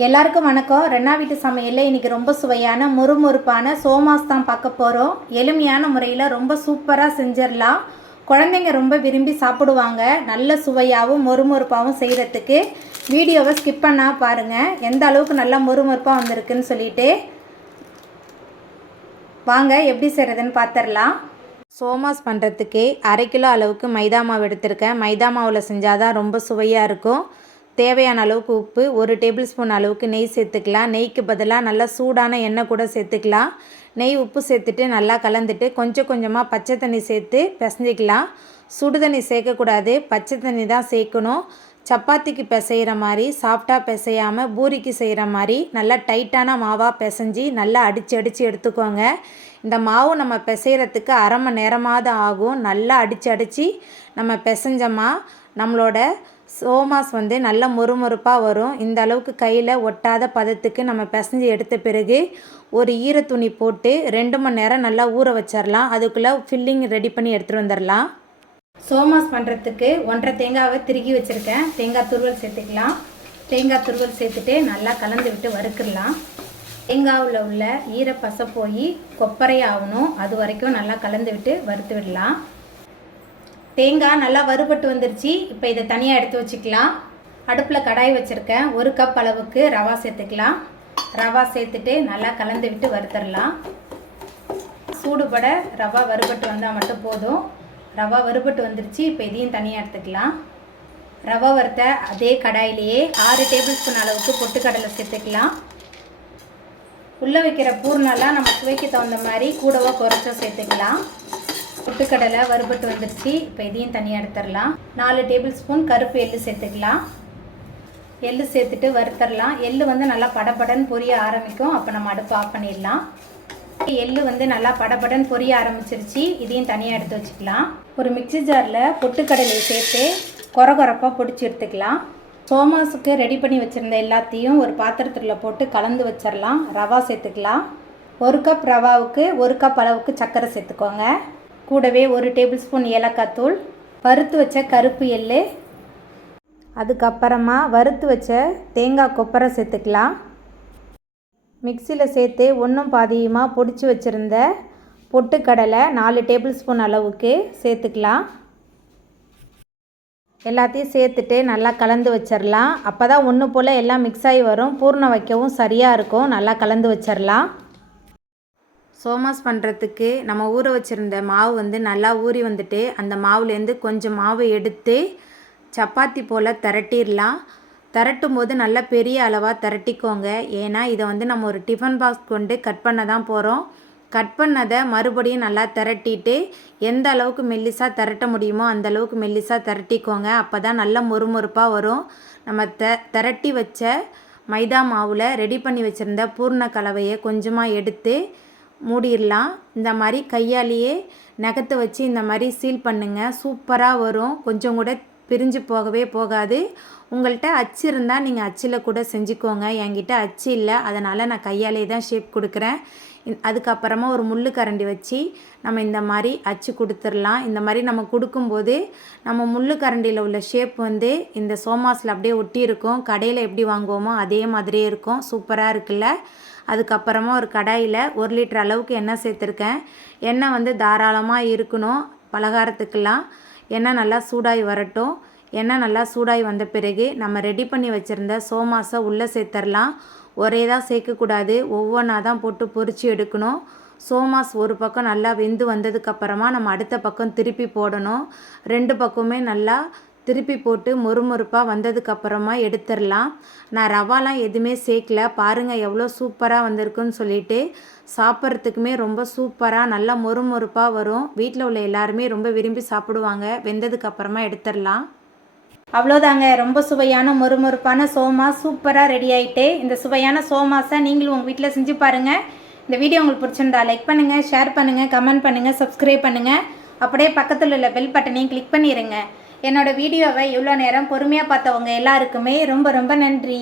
எல்லாருக்கும் வணக்கம். ரெண்டா வீட்டு சமையலில் இன்றைக்கி ரொம்ப சுவையான முறுமுறுப்பான சோமாஸ் தான் பார்க்க போகிறோம் எளிமையான முறையில் ரொம்ப சூப்பராக செஞ்சிடலாம். குழந்தைங்க ரொம்ப விரும்பி சாப்பிடுவாங்க. நல்ல சுவையாகவும் மொறுமொறுப்பாகவும் செய்கிறதுக்கு வீடியோவை ஸ்கிப் பண்ணால் பாருங்கள் எந்த அளவுக்கு நல்லா மொறுமொறுப்பாக வந்திருக்குன்னு சொல்லிட்டு. வாங்க எப்படி செய்கிறதுன்னு பார்த்துடலாம் சோமாஸ் பண்ணுறதுக்கு அரை கிலோ அளவுக்கு மைதா மாவு எடுத்திருக்கேன். மைதா மாவில் செஞ்சால் தான் ரொம்ப சுவையாக இருக்கும். தேவையான அளவுக்கு உப்பு ஒரு டேபிள் ஸ்பூன் அளவுக்கு நெய் சேர்த்துக்கலாம். நெய்க்கு பதிலாக நல்லா சூடான எண்ணெய் கூட சேர்த்துக்கலாம். நெய் உப்பு சேர்த்துட்டு நல்லா கலந்துட்டு கொஞ்சம் கொஞ்சமாக பச்சை தண்ணி சேர்த்து பிசைஞ்சிக்கலாம். சுடு தண்ணி சேர்க்கக்கூடாது. பச்சை தண்ணி தான் சேர்க்கணும். சப்பாத்திக்கு பிசைகிற மாதிரி சாஃப்டாக பிசையாமல் பூரிக்கு செய்கிற மாதிரி நல்லா டைட்டான மாவாக பிசைஞ்சு நல்லா அடித்து அடித்து எடுத்துக்கோங்க. இந்த மாவு நம்ம பிசைகிறதுக்கு அரை மணி நேரமாவது ஆகும். நல்லா அடித்து அடித்து நம்ம பிசைஞ்சோமா நம்மளோட சோமாஸ் வந்து நல்ல மொறுமொறுப்பாக வரும். இந்த அளவுக்கு கையில் ஒட்டாத பதத்துக்கு நம்ம பிசைஞ்சு எடுத்த பிறகு ஒரு ஈர துணி போட்டு ரெண்டு மணி நேரம் நல்லா ஊற வச்சிடலாம் அதுக்குள்ளே ஃபில்லிங் ரெடி பண்ணி எடுத்துகிட்டு வந்துடலாம் சோமாஸ் பண்ணுறதுக்கு ஒன்றரை தேங்காவை திருகி வச்சுருக்கேன். தேங்காய் துருவல் சேர்த்துக்கலாம். தேங்காய் துருவல் சேர்த்துட்டு நல்லா கலந்து விட்டு வறுக்கிடலாம் தேங்காவில் உள்ள ஈரப்பசை போய் கொப்பரை ஆகணும். அது வரைக்கும் நல்லா கலந்து விட்டு வறுத்து விடலாம். தேங்காய் நல்லா வறுபட்டு வந்துருச்சு. இப்போ இதை தனியாக எடுத்து வச்சுக்கலாம். அடுப்பில் கடாய் வச்சுருக்கேன். ஒரு கப் அளவுக்கு ரவா சேர்த்துக்கலாம். ரவா சேர்த்துட்டு நல்லா கலந்து விட்டு வறுத்துடலாம் சூடுபட ரவா வறுபட்டு வந்தால் மட்டும் போதும். ரவா வறுபட்டு வந்துருச்சு. இப்போ இதையும் தனியாக எடுத்துக்கலாம். ரவா வறுத்த அதே கடாயிலேயே ஆறு டேபிள் ஸ்பூன் அளவுக்கு பொட்டுக்கடலை சேர்த்துக்கலாம். உள்ளே வைக்கிற பூர்ணெல்லாம் நம்ம சுவைக்கு தகுந்த மாதிரி கூடவோ குறைச்சோ சேர்த்துக்கலாம். பொட்டுக்கடலை வறுபட்டு வந்துருச்சு. இப்போ இதையும் தனியாக எடுத்துடலாம். நாலு டேபிள் ஸ்பூன் கருப்பு எள்ளு சேர்த்துக்கலாம். எள்ளு சேர்த்துட்டு வறுத்தரலாம். எள்ளு வந்து நல்லா படபடன்னு பொரிய ஆரம்பிக்கும். அப்போ நம்ம அடுப்பு ஆஃப் பண்ணிடலாம். எள்ளு வந்து நல்லா படபடன்னு பொரிய ஆரம்பிச்சிருச்சு. இதையும் தனியாக எடுத்து வச்சுக்கலாம். ஒரு மிக்சி ஜாரில் பொட்டுக்கடலையை சேர்த்து கொர கொரப்பாக பொடிச்சு எடுத்துக்கலாம். சோமாஸுக்கு ரெடி பண்ணி வச்சுருந்த எல்லாத்தையும் ஒரு பாத்திரத்தில் போட்டு கலந்து வச்சிடலாம். ரவா சேர்த்துக்கலாம். ஒரு கப் ரவாவுக்கு ஒரு கப் அளவுக்கு சர்க்கரை சேர்த்துக்கோங்க. கூடவே ஒரு டேபிள் ஸ்பூன் ஏலக்காய் தூள் வறுத்து வச்ச கருப்பு எள்ளு அதுக்கப்புறமா வறுத்து வச்ச தேங்காய் கொப்பரை சேர்த்துக்கலாம். மிக்சியில் சேர்த்து ஒன்றும் பாதியுமாக பொடிச்சு வச்சுருந்த பொட்டுக்கடலை நாலு டேபிள் ஸ்பூன் அளவுக்கு சேர்த்துக்கலாம். எல்லாத்தையும் சேர்த்துட்டு நல்லா கலந்து வச்சிடலாம் அப்போ தான் ஒன்று போல் எல்லாம் மிக்ஸ் ஆகி வரும். பூர்ணம் வைக்கவும் சரியாக இருக்கும். நல்லா கலந்து வச்சிடலாம் சோமாஸ் பண்ணுறதுக்கு நம்ம ஊற வச்சுருந்த மாவு வந்து நல்லா ஊறி வந்துட்டு அந்த மாவுலேருந்து கொஞ்சம் மாவு எடுத்து சப்பாத்தி போல் திரட்டிடலாம். திரட்டும் போது நல்லா பெரிய அளவாக திரட்டிக்கோங்க. ஏன்னா இதை வந்து நம்ம ஒரு டிஃபன் பாக்ஸ் கொண்டு கட் பண்ண தான் போகிறோம் கட் பண்ணதை மறுபடியும் நல்லா திரட்டிட்டு எந்த அளவுக்கு மெல்லிசாக திரட்ட முடியுமோ அந்த அளவுக்கு மெல்லிசாக திரட்டிக்கோங்க. அப்போ தான் நல்ல மொறுமொறுப்பாக வரும். நம்ம த திரட்டி வச்ச மைதா மாவில் ரெடி பண்ணி வச்சுருந்த பூர்ண கலவையை கொஞ்சமாக எடுத்து மூடிடலாம். இந்த மாதிரி கையாலேயே நகத்தை வச்சு இந்த மாதிரி சீல் பண்ணுங்கள் சூப்பராக வரும். கொஞ்சம் கூட பிரிஞ்சு போகவே போகாது. உங்கள்கிட்ட அச்சு இருந்தால் நீங்கள் அச்சில் கூட செஞ்சுக்கோங்க. என்கிட்ட அச்சு இல்லை. அதனால் நான் கையாலே தான் ஷேப் கொடுக்குறேன். அதுக்கப்புறமா ஒரு முள்ளு கரண்டி வச்சு நம்ம இந்த மாதிரி அச்சு கொடுத்துடலாம். இந்த மாதிரி நம்ம கொடுக்கும்போது நம்ம முள்ளு கரண்டியில் உள்ள ஷேப் வந்து இந்த சோமாஸில் அப்படியே ஒட்டி இருக்கும். கடையில் எப்படி வாங்குவோமோ அதே மாதிரியே இருக்கும். சூப்பராக இருக்குல்ல? அதுக்கப்புறமா ஒரு கடாயில் ஒரு லிட்டர் அளவுக்கு எண்ணெய் சேர்த்துருக்கேன். எண்ணெய் வந்து தாராளமாக இருக்கணும். பலகாரத்துக்கெல்லாம் எண்ணெய் நல்லா சூடாகி வரட்டும். எண்ணெய் நல்லா சூடாகி வந்த பிறகு நம்ம ரெடி பண்ணி வச்சுருந்த சோமாஸை உள்ளே சேர்த்துடலாம் ஒரே தான் சேர்க்கக்கூடாது. ஒவ்வொன்றா தான் போட்டு பொரித்து எடுக்கணும். சோமாஸ் ஒரு பக்கம் நல்லா வெந்து வந்ததுக்கப்புறமா நம்ம அடுத்த பக்கம் திருப்பி போடணும். ரெண்டு பக்கமே நல்லா திருப்பி போட்டு மொறுமொறுப்பாக வந்ததுக்கப்புறமா எடுத்துடலாம். நான் ரவாலாம் எதுவுமே சேர்க்கல. பாருங்கள் எவ்வளோ சூப்பராக வந்திருக்குன்னு சொல்லிட்டு சாப்பிட்றதுக்குமே ரொம்ப சூப்பராக நல்லா மொறுமொறுப்பாக வரும். வீட்டில் உள்ள எல்லாருமே ரொம்ப விரும்பி சாப்பிடுவாங்க. வெந்ததுக்கப்புறமா எடுத்துடலாம். அவ்வளோதாங்க. ரொம்ப சுவையான மொறுமொறுப்பான சோமா சூப்பராக ரெடி ஆகிட்டு இந்த சுவையான சோமாஸை நீங்களும் உங்கள் வீட்டில் செஞ்சு பாருங்கள் இந்த வீடியோ உங்களுக்கு பிடிச்சிருந்தா லைக் பண்ணுங்கள் ஷேர் பண்ணுங்கள் கமெண்ட் பண்ணுங்கள் சப்ஸ்கிரைப் பண்ணுங்கள் அப்படியே பக்கத்தில் உள்ள பெல் பட்டனையும் கிளிக் பண்ணிடுங்க என்னோடய வீடியோவை இவ்வளோ நேரம் பொறுமையாக பார்த்தவங்க எல்லாருக்குமே ரொம்ப ரொம்ப நன்றி.